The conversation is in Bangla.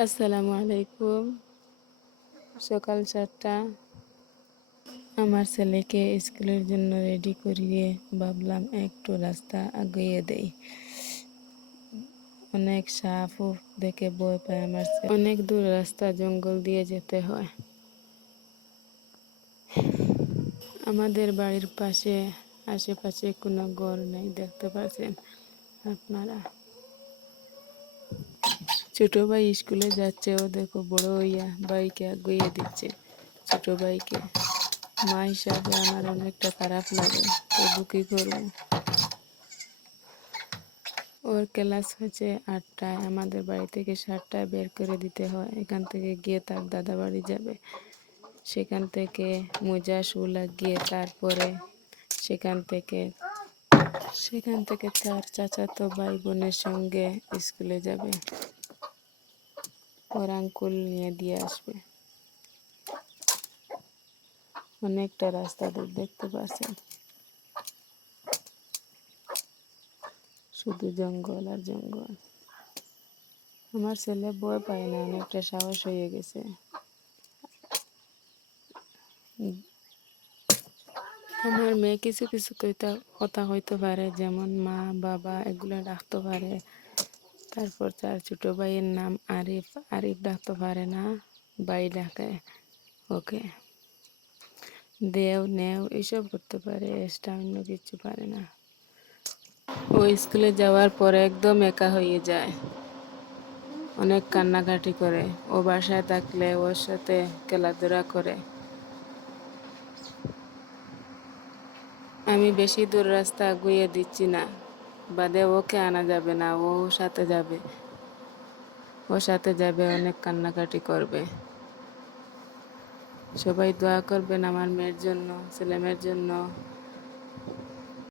আসসালামু আলাইকুম। সকাল ৭টা। আমার ছেলেকে স্কুলের জন্য রেডি করিয়ে ভাবলাম একটু রাস্তা আগিয়ে দেই। অনেক সাপ দেখে ভয় পায় আমার ছেলে। অনেক দূর রাস্তা, জঙ্গল দিয়ে যেতে হয়। আমাদের বাড়ির আশেপাশে কোনো ঘর নেই, দেখতে পাচ্ছেন আপনারা। ছোট ভাই স্কুলে যাচ্ছে, ও দেখো বড় হইয়া ভাইকে আগিয়ে দিচ্ছে ছোট ভাইকে। মা হিসাবে আমার অনেকটা খারাপ লাগে, তবু কি করবো। ওর ক্লাস হচ্ছে ৮টায়, আমাদের বাড়ি থেকে ৭টায় বের করে দিতে হয়। এখান থেকে গিয়ে তার দাদা বাড়ি যাবে, সেখান থেকে মোজা শু লাগিয়ে তারপরে সেখান থেকে তার চাচাতো ভাই বোনের সঙ্গে স্কুলে যাবে। ওর আঙ্কুল নিয়ে দিয়ে আসবে। অনেকটা রাস্তা দূর, দেখতে পাচ্ছেন, শুধু জঙ্গল আর জঙ্গল। আমার ছেলে ভয় পায় না, অনেকটা সাহস হয়ে গেছে। আমার মেয়ে কিছু কিছু কথা হইতে পারে, যেমন মা বাবা এগুলো ডাকতে পারে। তারপর তার ছোট ভাইয়ের নাম আরিফ, আরিফ ডাকতে পারে না, ভাই ডাকে ওকে। দেও নেও এইসব করতে পারে, এক্সট্রা অন্য কিছু পারে না। ও স্কুলে যাওয়ার পর একদম একা হয়ে যায়, অনেক কান্নাকাটি করে। ও বাসায় থাকলে ওর সাথে খেলাধুলা করে। আমি বেশি দূর রাস্তা আগুইয়ে দিচ্ছি না, বাদে ওকে আনা যাবে না, ও সাথে যাবে, অনেক কান্নাকাটি করবে। সবাই দোয়া করবেন আমার মেয়ের জন্য, ছেলে মেয়ের জন্য।